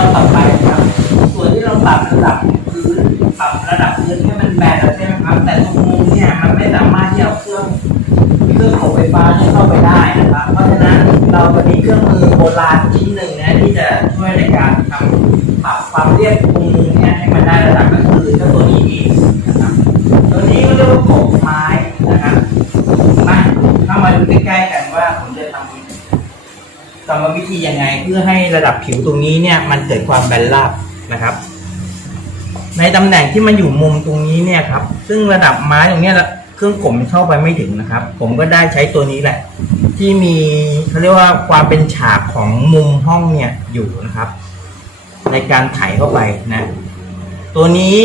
อนต่อไปนะครับ ส่วนที่เราปรับระดับพื้นปรับระดับพื้นให้มันแบนใช่ไหมครับ แต่ตรงมุมเนี่ยมันไม่สามารถที่เอาเครื่องเครื่องของไฟฟ้าเนี่เข้าไปได้นะครับ เพราะฉะนั้นเราจะมีเครื่องมือโบราณชิ้นหนึ่งนะที่จะช่วยในการทำปรับความเรียบตรงมุมเนี่ยให้มันได้ระดับก็คือเจ้าตัวนี้เองนะครับตัวนี้ก็เรียกว่ากไม้นะครับมาเข้ามาดูใกล้ๆกันว่าผมจะทำ กรรมวิธียังไงเพื่อให้ระดับผิวตรงนี้เนี่ยมันเกิดความแบนราบนะครับ ในตำแหน่งที่มันอยู่มุมตรงนี้เนี่ยครับ ซึ่งระดับไม้ตรงเนี้ยเครื่องกลมเข้าไปไม่ถึงนะครับ ผมก็ได้ใช้ตัวนี้แหละ ที่มีเขาเรียกว่าความเป็นฉากของมุมห้องเนี่ยอยู่นะครับ ในการไถเข้าไปนะ ตัวนี้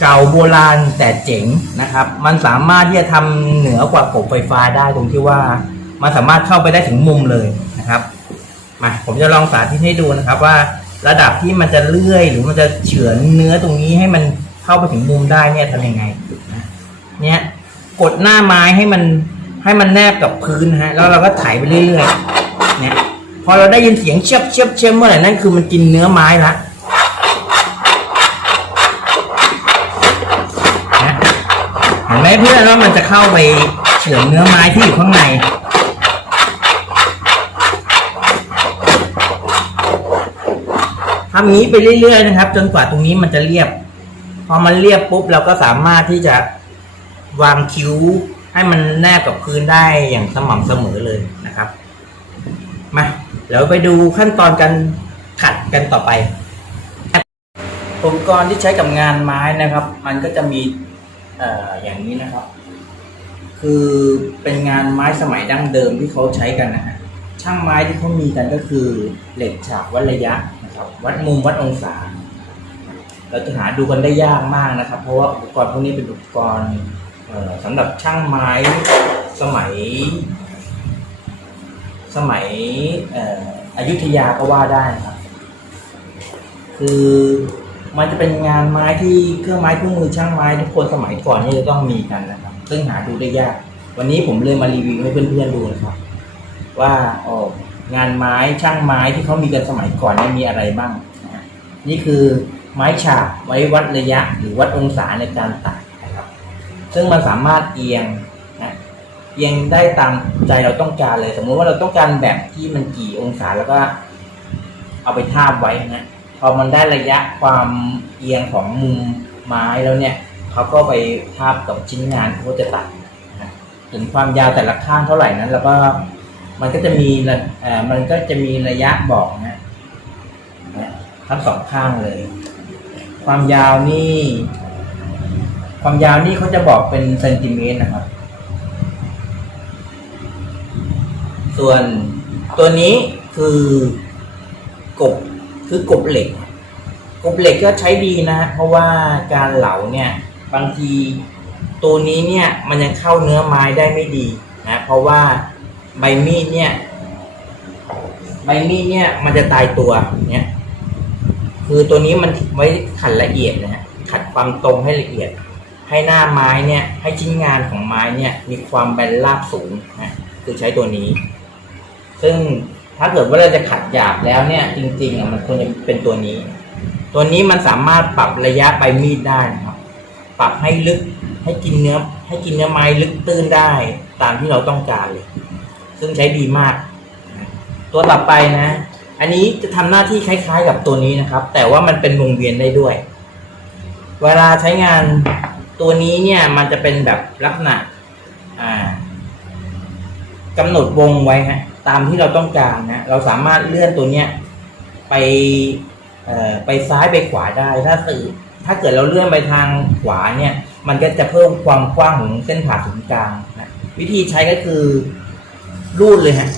เก่าโบราณแต่เจ๋งนะครับ มันสามารถที่จะทำเหนือกว่ากบไฟฟ้าได้ตรงที่ว่ามันสามารถเข้าไปได้ถึงมุมเลยนะครับ มาผมจะลองสาธิตให้ดูนะครับว่าระดับที่มันจะเลื่อย หรือมันจะเฉือนเนื้อตรงนี้ให้มันเข้าไปถึงมุมได้เนี่ยทำยังไงเนี่ยกดหน้าไม้ให้มันให้มันแนบกับพื้นฮะแล้วเราก็ไถไปเรื่อยๆเนี่ยพอเราได้ยินเสียงเชียบเชียบเชียบเมื่อไหร่นั่นคือมันกินเนื้อไม้ละเห็นไหมเพื่อนว่ามันจะเข้าไปเฉือนเนื้อไม้ที่อยู่ข้างใน ทำนี้ไปเรื่อยๆนะครับ จนกว่าตรงนี้มันจะเรียบ พอมันเรียบปุ๊บเราก็สามารถที่จะวางคิ้วให้มันแนบกับพื้นได้อย่างสม่ำเสมอเลยนะครับ มาเดี๋ยวไปดูขั้นตอนการขัดกันต่อไป อุปกรณ์ที่ใช้กับงานไม้นะครับ มันก็จะมีเอ่ออย่างนี้นะครับ คือเป็นงานไม้สมัยดั้งเดิมที่เขาใช้กันนะฮะช่างไม้ที่เขามีกันก็คือเหล็กฉากวัดระยะ วัดมุมวัดองศา เราจะหาดูกันได้ยากมากนะครับ เพราะว่าอุปกรณ์พวกนี้เป็นอุปกรณ์สำหรับช่างไม้สมัย สมัยอ่ออยุธยาก็ว่าได้นะครับ คือมันจะเป็นงานไม้ที่เครื่องไม้เครื่องมือช่างไม้ทุกคนสมัยก่อนนี่จะต้องมีกันนะครับ ซึ่งหาดูได้ยาก วันนี้ผมเลยมารีวิวให้เพื่อนๆดูนะครับ ว่าอ๋อ งานไม้ช่างไม้ที่เขามีกันสมัยก่อนเนี่ยมีอะไรบ้าง นี่คือไม้ฉากไว้วัดระยะหรือวัดองศาในการตัดนะครับ ซึ่งมันสามารถเอียงนะเอียงได้ตามใจเราต้องการเลย สมมติว่าเราต้องการแบบที่มันกี่องศาแล้วก็ เอาไปทาบไว้นะพอมันได้ระยะความเอียงของมุมไม้แล้วเนี่ยเขาก็ไปทาบกับชิ้นงานที่เขาจะตัดนะถึงความยาวแต่ละข้างเท่าไหร่นั้น แล้วก็ มันก็จะมีระมันก็จะมีระยะบอกนะทั้งสองข้างเลย ความยาวนี่ ความยาวนี่เขาจะบอกเป็นเซนติเมตรนะครับ ส่วนตัวนี้คือกบคือกบเหล็ก กบเหล็กก็ใช้ดีนะฮะเพราะว่าการเหลาเนี่ย บางทีตัวนี้เนี่ยมันยังเข้าเนื้อไม้ได้ไม่ดีนะ เพราะว่า ใบมีดเนี่ย ใบมีดเนี่ย มันจะตายตัวเนี่ย คือตัวนี้มันไว้ขัดละเอียดนะฮะขัดความตรงให้ละเอียด ให้หน้าไม้เนี่ย ให้ชิ้นงานของไม้เนี่ย มีความแบนราบสูงนะคือใช้ตัวนี้ ซึ่งถ้าเกิดว่าเราจะขัดหยาบแล้วเนี่ย จริงๆอะมันควรจะเป็นตัวนี้ ตัวนี้มันสามารถปรับระยะใบมีดได้นะครับ ปรับให้ลึกให้กินเนื้อ ให้กินเนื้อไม้ลึกตื้นได้ตามที่เราต้องการเลย ซึ่งใช้ดีมาก ตัวต่อไปนะ อันนี้จะทำหน้าที่คล้ายๆกับตัวนี้นะครับ แต่ว่ามันเป็นวงเวียนได้ด้วย เวลาใช้งานตัวนี้เนี่ยมันจะเป็นแบบลักษณะอ่ากำหนดวงไว้ฮะตามที่เราต้องการนะเราสามารถเลื่อนตัวเนี้ยไปไปซ้ายไปขวาได้ถ้าสื่อถ้าเกิดเราเลื่อนไปทางขวาเนี่ย มันก็จะเพิ่มความกว้างของเส้นผ่าศูนย์กลางนะวิธีใช้ก็คือ รูดเลยฮะ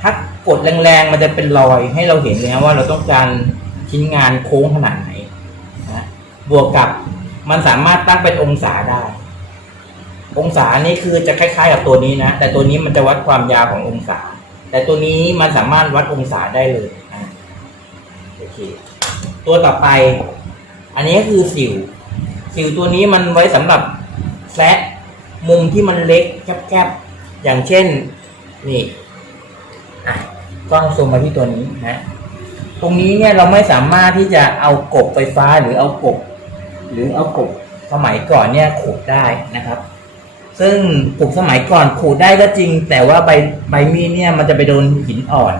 ถ้ากดแรงๆมันจะเป็นรอยให้เราเห็นเลยนะว่าเราต้องการชิ้นงานโค้งขนาดไหนนะบวกกับมันสามารถตั้งเป็นองศาได้ องศานี่คือจะคล้ายๆกับตัวนี้นะ แต่ตัวนี้มันจะวัดความยาวขององศา แต่ตัวนี้มันสามารถวัดองศาได้เลยอะโอเคตัวต่อไป อันนี้ก็คือสิว สิวตัวนี้มันไว้สำหรับแซะมุมที่มันเล็กแคบๆ อย่างเช่นนี่อะกล้องซูมมาที่ตัวนี้นะตรงนี้เนี่ยเราไม่สามารถที่จะเอากบไฟฟ้าหรือเอากบ หรือเอากบสมัยก่อนเนี่ยขูดได้นะครับ ซึ่งกบสมัยก่อนขูดได้ก็จริง แต่ว่าใบใบมีดเนี่ยมันจะไปโดนหินอ่อน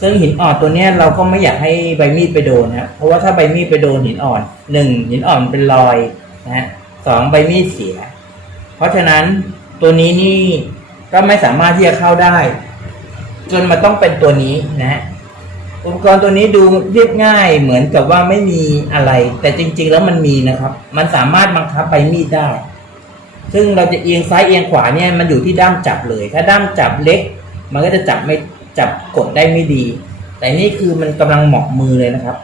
ซึ่งหินอ่อนตัวเนี้ยเราก็ไม่อยากให้ใบมีดไปโดนนะเพราะว่าถ้าใบมีดไปโดนหินอ่อนหนึ่งหินอ่อนเป็นรอยนะฮะสองใบมีดเสีย เพราะฉะนั้นตัวนี้นี่ ก็ไม่สามารถที่จะเข้าได้ จนมันต้องเป็นตัวนี้นะฮะอุปกรณ์ตัวนี้ดูเรียบง่ายเหมือนกับว่าไม่มีอะไร แต่จริง ๆ แล้วมันมีนะครับ มันสามารถบังคับใบมีดได้ ซึ่งเราจะเอียงซ้ายเอียงขวาเนี่ยมันอยู่ที่ด้ามจับเลย ถ้าด้ามจับเล็ก มันก็จะจับไม่จับกดได้ไม่ดี แต่นี่คือมันกำลังเหมาะมือเลยนะครับ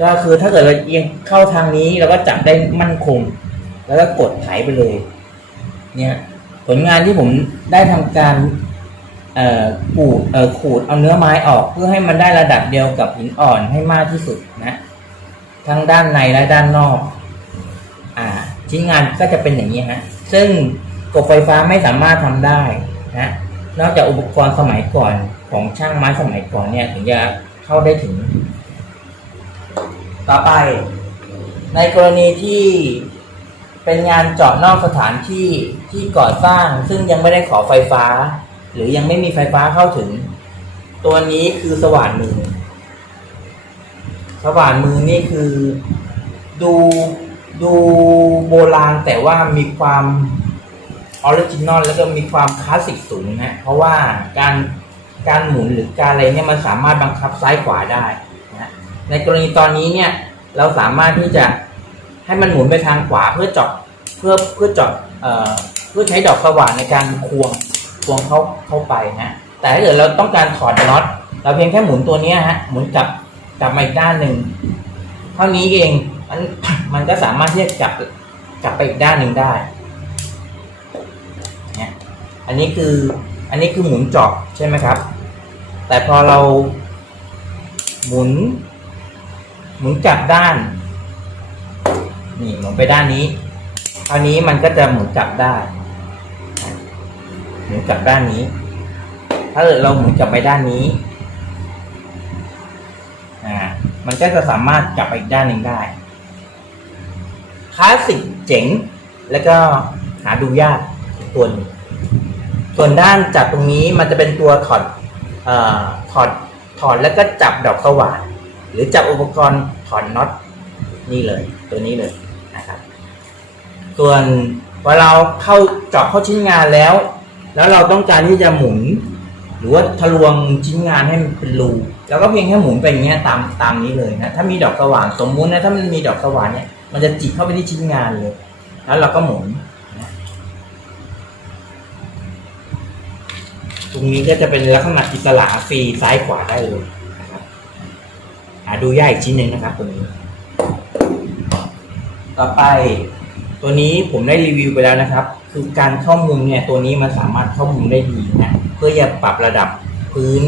ก็คือถ้าเกิดเราเอียงเข้าทางนี้เราก็จับได้มั่นคง แล้วก็กดไถไปเลย เนี่ย ผลงานที่ผมได้ทำการขูดเอ่อขูดเอาเนื้อไม้ออกเพื่อให้มันได้ระดับเดียวกับหินอ่อนให้มากที่สุดนะทั้งด้านในและด้านนอกอ่าชิ้นงานก็จะเป็นอย่างนี้ฮะซึ่งกบไฟฟ้าไม่สามารถทำได้นะนอกจากอุปกรณ์สมัยก่อนของช่างไม้สมัยก่อนเนี่ยถึงจะเข้าได้ถึง ต่อไป ในกรณีที่ เป็นงานเจาะนอกสถานที่ที่ก่อสร้าง ซึ่งยังไม่ได้ขอไฟฟ้า หรือยังไม่มีไฟฟ้าเข้าถึง ตัวนี้คือสว่านมือ สว่านมือนี่คือดูดูโบราณแต่ว่ามีความออริจินอลแล้วก็มีความคลาสสิกสูงนะเพราะว่าการการหมุนหรือการอะไรเนี่ยมันสามารถบังคับซ้ายขวาได้นะในกรณีตอนนี้เนี่ยเราสามารถที่จะ ให้มันหมุนไปทางขวาเพื่อเจาะเพื่อเพื่อเจาะเอ่อเพื่อใช้ดอกสว่านในการควงควงเข้าเข้าไปนะแต่ถ้าเกิดเราต้องการถอดน็อตเราเพียงแค่หมุนตัวนี้ฮะหมุนกลับกลับมาอีกด้านหนึ่งเท่านี้เองมันมันก็สามารถที่จะกลับกลับไปอีกด้านหนึ่งได้เนี่ยอันนี้คืออันนี้คือหมุนเจาะใช่ไหมครับ แต่พอเราหมุน หมุนกลับด้าน นี่หมุนไปด้านนี้คราวนี้มันก็จะหมุนกลับได้หมุนกลับด้านนี้ ถ้าเกิดเราหมุนกลับไปด้านนี้อ่ามันก็จะสามารถกลับไปอีกด้านหนึ่งได้คลาสสิกเจ๋ง แล้วก็หาดูยากตัวนึงส่วนด้านจับตรงนี้มันจะเป็นตัวถอดเอ่อถอดถอดแล้วก็จับดอกสว่านหรือจับอุปกรณ์ถอดน็อต นี่เลย ตัวนี้เลยนะครับ ส่วนเวลาเราเข้าเจาะเข้าชิ้นงานแล้ว แล้วเราต้องการที่จะหมุน หรือว่าทะลวงชิ้นงานให้มันเป็นรูแล้วก็เพียงแค่หมุนไปอย่างเงี้ยตามตามนี้เลยนะถ้ามีดอกสว่านสมมุตินะถ้ามันมีดอกสว่านเนี่ยมันจะจิกเข้าไปที่ชิ้นงานเลย แล้วเราก็หมุนนะตรงนี้ก็จะเป็นลักษณะอิสระฟรีซ้ายขวาได้เลยนะครับหาดูยากอีกชิ้นหนึ่งนะครับตัวนี้ ต่อไป ตัวนี้ผมได้รีวิวไปแล้วนะครับ คือการเข้ามุมเนี่ยตัวนี้มันสามารถเข้ามุมได้ดีนะเพื่อจะปรับระดับพื้น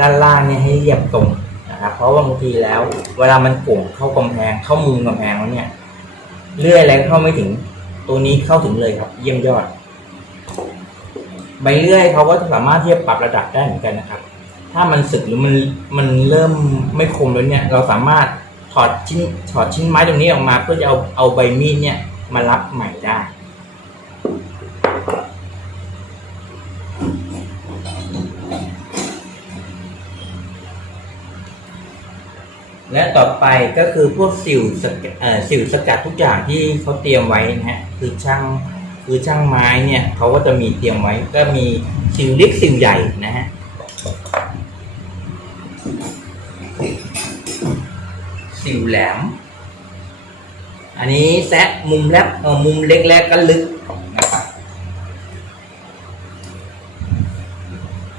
ด้านล่างเนี่ยให้เรียบตรงนะครับเพราะบางทีแล้ว เวลามันโก่งเข้ากำแพงเข้ามุมกำแพงแล้วเนี่ยเลื่อยอะไรเข้าไม่ถึง ตัวนี้เข้าถึงเลยครับ เยี่ยมยอดใบเลื่อยเขาก็สามารถที่จะปรับระดับได้เหมือนกันนะครับ ถ้ามันสึกหรือมันมันเริ่มไม่คมแล้วเนี่ย เราสามารถ ถอดชิ้นถอดชิ้นไม้ตรงนี้ออกมาเพื่อจะเอาเอาใบมีดเนี่ยมารับใหม่ได้และต่อไปก็คือพวกสิวสกัดเอ่อสิวสกัดทุกอย่างที่เขาเตรียมไว้นะฮะคือช่างคือช่างไม้เนี่ยเขาก็จะมีเตรียมไว้ก็มีสิวเล็กสิวใหญ่นะฮะ สิวแหลม อันนี้แซะมุมแลบเออมุมเล็กแล้วก็ลึกนะครับ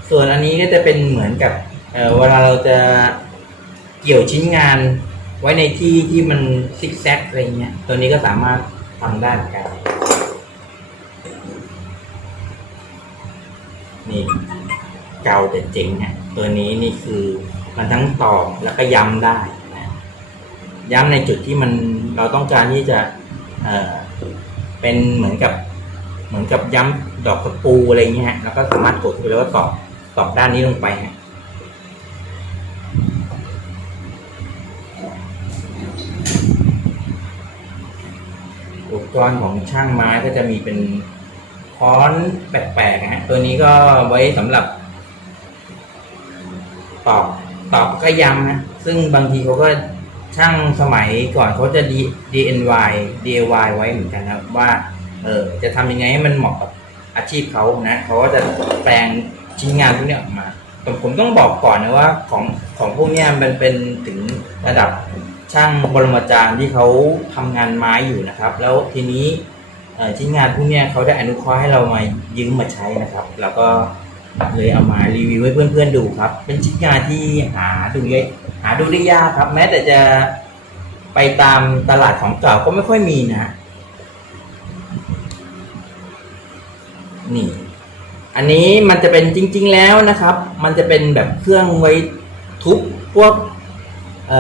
ส่วนอันนี้ก็จะเป็นเหมือนกับเเวลาเราจะเกี่ยวชิ้นงานไว้ในที่ที่มันซิกแซกอะไรเงี้ย ตัวนี้ก็สามารถทำได้เหมือนกัน นี่เกาแต่เจ๋งเนี่ยตัวนี้นี่คือมันทั้งตอกแล้วก็ย้ำได้ ย้ำในจุดที่มันเราต้องการที่จะเป็นเหมือนกับเหมือนกับย้ำดอกกระปูอะไรเงี้ยฮะแล้วก็สามารถกดไปแล้วก็ตอบตอบด้านนี้ลงไปฮะอุปกรณ์ของช่างไม้ก็จะมีเป็นค้อนแปลกๆนะฮะตัวนี้ก็ไว้สำหรับ ตอบตอบก็ยำนะซึ่งบางทีเขาก็ ช่างสมัยก่อนเขาจะ D- DNY DIY ไว้เหมือนกันนะว่าเออจะทำยังไงให้มันเหมาะกับอาชีพเขานะเขาก็จะแปลงชิ้นงานพวกนี้ออกมาแต่ผมต้องบอกก่อนนะว่าของของพวกนี้มันเป็นถึงระดับช่างบรมาจารย์ที่เขาทำงานไม้อยู่นะครับ แล้วทีนี้ชิ้นงานพวกนี้เขาได้อนุเคราะห์ให้เรามายืมมาใช้นะครับ แล้วก็เลยเอามารีวิวให้เพื่อนๆดูครับ เป็นชิ้นงานที่หาดูย หาดูได้ยากครับ แม้แต่จะไปตามตลาดของเก่าก็ไม่ค่อยมีนะ นี่ อันนี้มันจะเป็นจริง ๆ แล้วนะครับ มันจะเป็นแบบเครื่องไว้ทุบพวกเ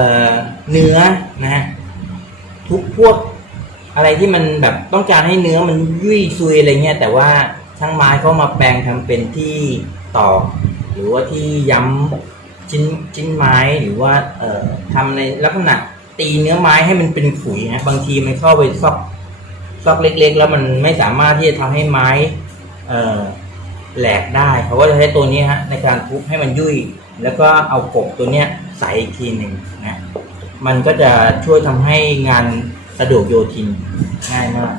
เนื้อนะฮะทุบพวกอะไรที่มันแบบต้องการให้เนื้อมันยุ่ยซุยอะไรเงี้ยแต่ว่าช่างไม้เขามาแปลงทำเป็นที่ตอกหรือว่าที่ย้ำ ชิ้นชิ้นไม้หรือว่าเอ่อทำในลักษณะตีเนื้อไม้ให้มันเป็นขุยฮะบางทีมันเข้าไปซอกซอกเล็ก ๆ แล้วมันไม่สามารถที่จะทำให้ไม้เอ่อแหลกได้เขาก็จะใช้ตัวนี้ฮะในการทุบให้มันยุ่ย แล้วก็เอากบตัวเนี้ยใส่อีกทีหนึ่งนะมันก็จะช่วยทำให้งานสะดวกโยทินง่ายมาก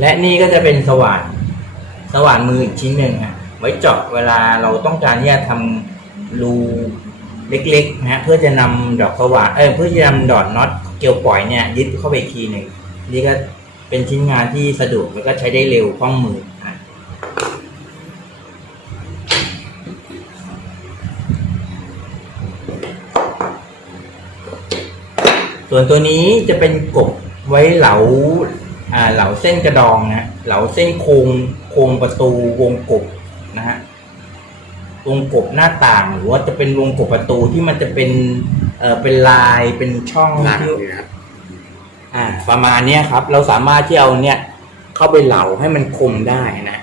และนี่ก็จะเป็นสว่านสว่านมืออีกชิ้นหนึ่งฮะไว้เจาะเวลาเราต้องการที่จะทำรูเล็กๆนะฮะเพื่อจะนำดอกสว่านเออเพื่อจะนำดอดน็อตเกลียวปล่อยเนี่ยยึดเข้าไปอีกทีหนึ่งนี่ก็เป็นชิ้นงานที่สะดวกแล้วก็ใช้ได้เร็วคล่องมือส่วนตัวนี้จะเป็นกบไว้เหลา อ่าเหลาเส้นกระดองนะเหลาเส้นโครงโครงประตูวงกบนะฮะวงกบหน้าต่างหรือว่าจะเป็นวงกบประตูที่มันจะเป็นเอ่อเป็นลายเป็นช่องลากที่นี่นะครับอ่า ประมาณเนี้ยครับ เราสามารถที่เอาเนี่ย เข้าไปเหลาให้มันคมได้นะ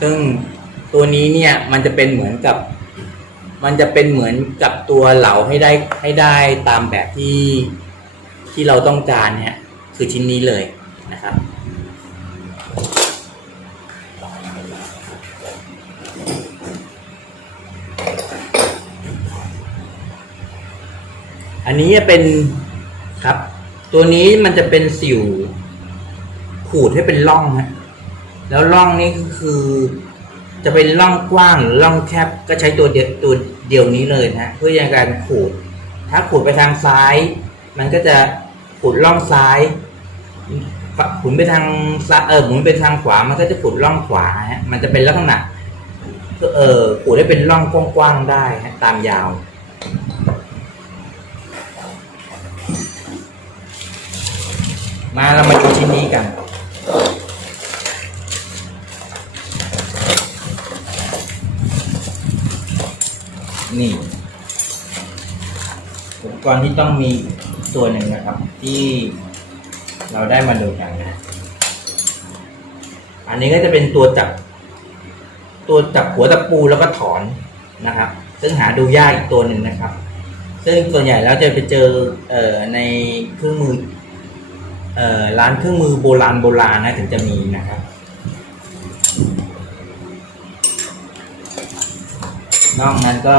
ซึ่งตัวนี้เนี่ย มันจะเป็นเหมือนกับ มันจะเป็นเหมือนกับตัวเหลาให้ได้ให้ได้ตามแบบที่ที่เราต้องการเนี่ย คือชิ้นนี้เลยนะครับ อันนี้จะเป็นครับ ตัวนี้มันจะเป็นสิวขูดให้เป็นร่องฮะแล้วร่องนี้ก็คือ จะเป็นร่องกว้างหรือร่องแคบก็ใช้ตัวเดียวตัวเดียวนี้เลยนะเพื่อในการขูด ถ้าขูดไปทางซ้าย มันก็จะขูดร่องซ้าย หมุนไปทางซ้ายเออหมุนไปทางขวามันก็จะขูดร่องขวาฮะมันจะเป็นลักษณะเออขูดให้เป็นร่องกว้างๆได้ฮะตามยาวมาเรามาดูชิ้นนี้กัน นี่อุปกรณ์ที่ต้องมีตัวหนึ่งนะครับ ที่ เราได้มาดูกันนะอันนี้ก็จะเป็นตัวจับ ตัวจับหัวตะปูแล้วก็ถอนนะครับ ซึ่งหาดูยากอีกตัวหนึ่งนะครับ ซึ่งส่วนใหญ่แล้วจะไปเจอเอ่อในเครื่องมือเอ่อร้านเครื่องมือโบราณโบราณนะถึงจะมีนะครับ นอกนั้นก็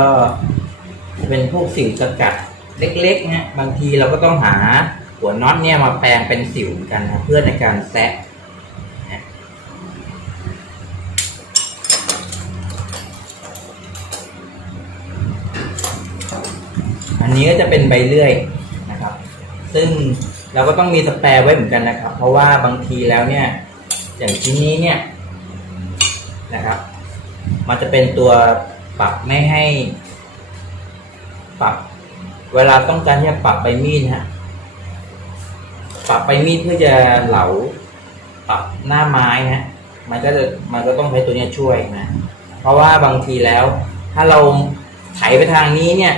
จะเป็นพวกสิวสกัดเล็กๆนะบางทีเราก็ต้องหา หัวน็อตเนี่ยมาแปลงเป็นสิวกันนะเพื่อในการแซะอันนี้ก็จะเป็นใบเลื่อยนะครับ ซึ่งเราก็ต้องมีสแปร์ไว้เหมือนกันนะครับ เพราะว่าบางทีแล้วเนี่ย อย่างชิ้นนี้เนี่ยนะครับ มันจะเป็นตัวปรับไม่ให้ ปรับ เวลาต้องการที่จะปรับใบมีดฮะ ปรับใบมีดเพื่อจะเหลาปรับหน้าไม้ฮะมันก็จะมันก็ต้องใช้ตัวนี้ช่วยนะ เพราะว่าบางทีแล้ว ถ้าเราไถไปทางนี้เนี่ย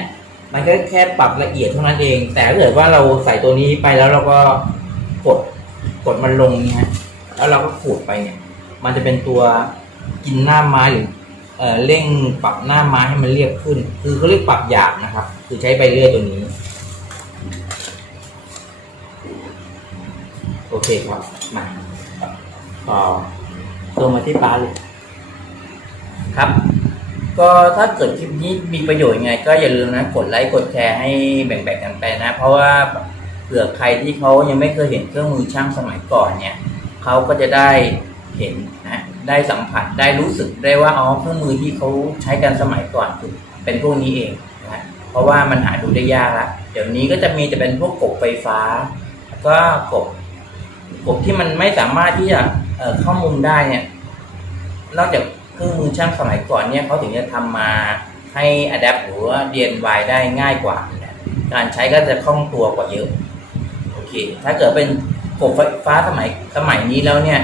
มันก็แค่ปรับละเอียดเท่านั้นเอง แต่ถ้าเกิดว่าเราใส่ตัวนี้ไปแล้วเราก็กดกดมันลงเนี่ยฮะแล้วเราก็ขูดไปเนี่ย มันจะเป็นตัวกินหน้าไม้หรือเอ่อเร่งปรับหน้าไม้ให้มันเรียบขึ้น คือเขาเรียกปรับหยาบนะครับ คือใช้ใบเลื่อยตัวนี้ โอ เคครับมาต่อตัวมาที่ป้าเลยครับ ก็ถ้าเกิดคลิปนี้มีประโยชน์ยังไง ก็อย่าลืมนะกดไลค์กดแชร์ให้แบ่งๆกันไปนะ เพราะว่าเผื่อใครที่เขายังไม่เคยเห็นเครื่องมือช่างสมัยก่อนเนี่ยเขาก็จะได้เห็นนะได้สัมผัสได้รู้สึกได้ว่าอ๋อเครื่องมือที่เขาใช้กันสมัยก่อนคือเป็นพวกนี้เองนะเพราะว่ามันหาดูได้ยากละเดี๋ยวนี้ก็จะมีจะเป็นพวกกบไฟฟ้า แล้วก็กบ กบที่มันไม่สามารถที่จะเข้ามุมได้เนี่ย นอกจากเครื่องมือช่างสมัยก่อนเนี่ยเขาถึงจะทำมาให้ adapt หรือว่า DIY ได้ง่ายกว่า การใช้ก็จะคล่องตัวกว่าเยอะ โอเค ถ้าเกิดเป็นกบไฟฟ้าสมัยสมัยนี้แล้วเนี่ย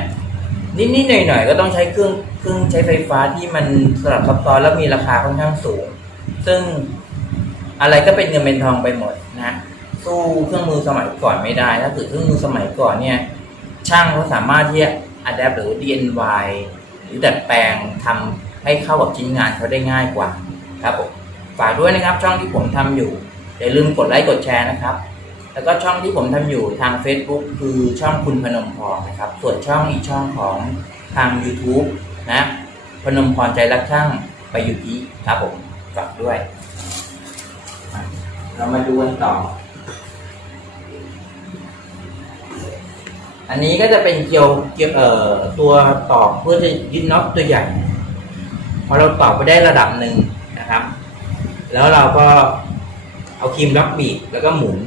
นิดๆหน่อยๆก็ต้องใช้เครื่องเครื่องใช้ไฟฟ้าที่มันสลับซับซ้อนแล้วมีราคาค่อนข้างสูง ซึ่งอะไรก็เป็นเงินเป็นทองไปหมดนะสู้เครื่องมือสมัยก่อนไม่ได้ ถ้าเกิดเครื่องมือสมัยก่อนเนี่ย ช่างเขาสามารถที่จะ adapt หรือ DIY หรือดัดแปลงทำให้เข้ากับชิ้นงานเขาได้ง่ายกว่าครับผมฝากด้วยนะครับช่องที่ผมทำอยู่อย่าลืมกดไลค์กดแชร์นะครับ แล้วก็ช่องที่ผมทำอยู่ทาง Facebook คือช่องคุณพนมพรนะครับ ส่วนช่องอีกช่องของทาง YouTube นะพนมพรใจรักช่างไปอยู่ที่ครับผมฝากด้วย เรามาดูกันต่อ อันนี้ก็จะเป็นเกียวเกียวเอ่อตัวตอกเพื่อจะยึดน็อตตัวใหญ่ พอเราตอกไปได้ระดับหนึ่งนะครับ แล้วเราก็เอาครีมล็อกบีบแล้วก็หมุน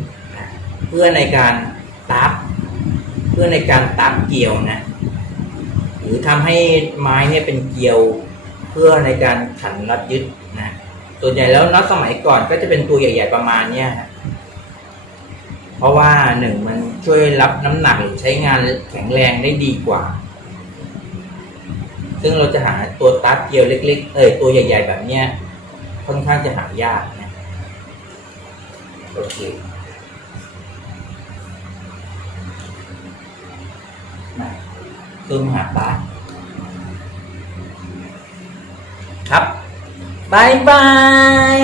เพื่อในการตับเพื่อในการตับเกลียวนะหรือทำให้ไม้เนี่ยเป็นเกลียวเพื่อในการขันน็อตยึดนะส่วนใหญ่แล้วน็อตสมัยก่อนก็จะเป็นตัวใหญ่ ๆประมาณเนี้ยฮะ เพราะว่าหนึ่งมันช่วยรับน้ำหนักหรือใช้งานแข็งแรงได้ดีกว่า ซึ่งเราจะหาตัวตัดเกลียวเล็ก ๆ เอ้ยตัวใหญ่ ๆ แบบเนี้ยค่อนข้างจะหายากนะโอเคมาซูมหาป้าครับบายบาย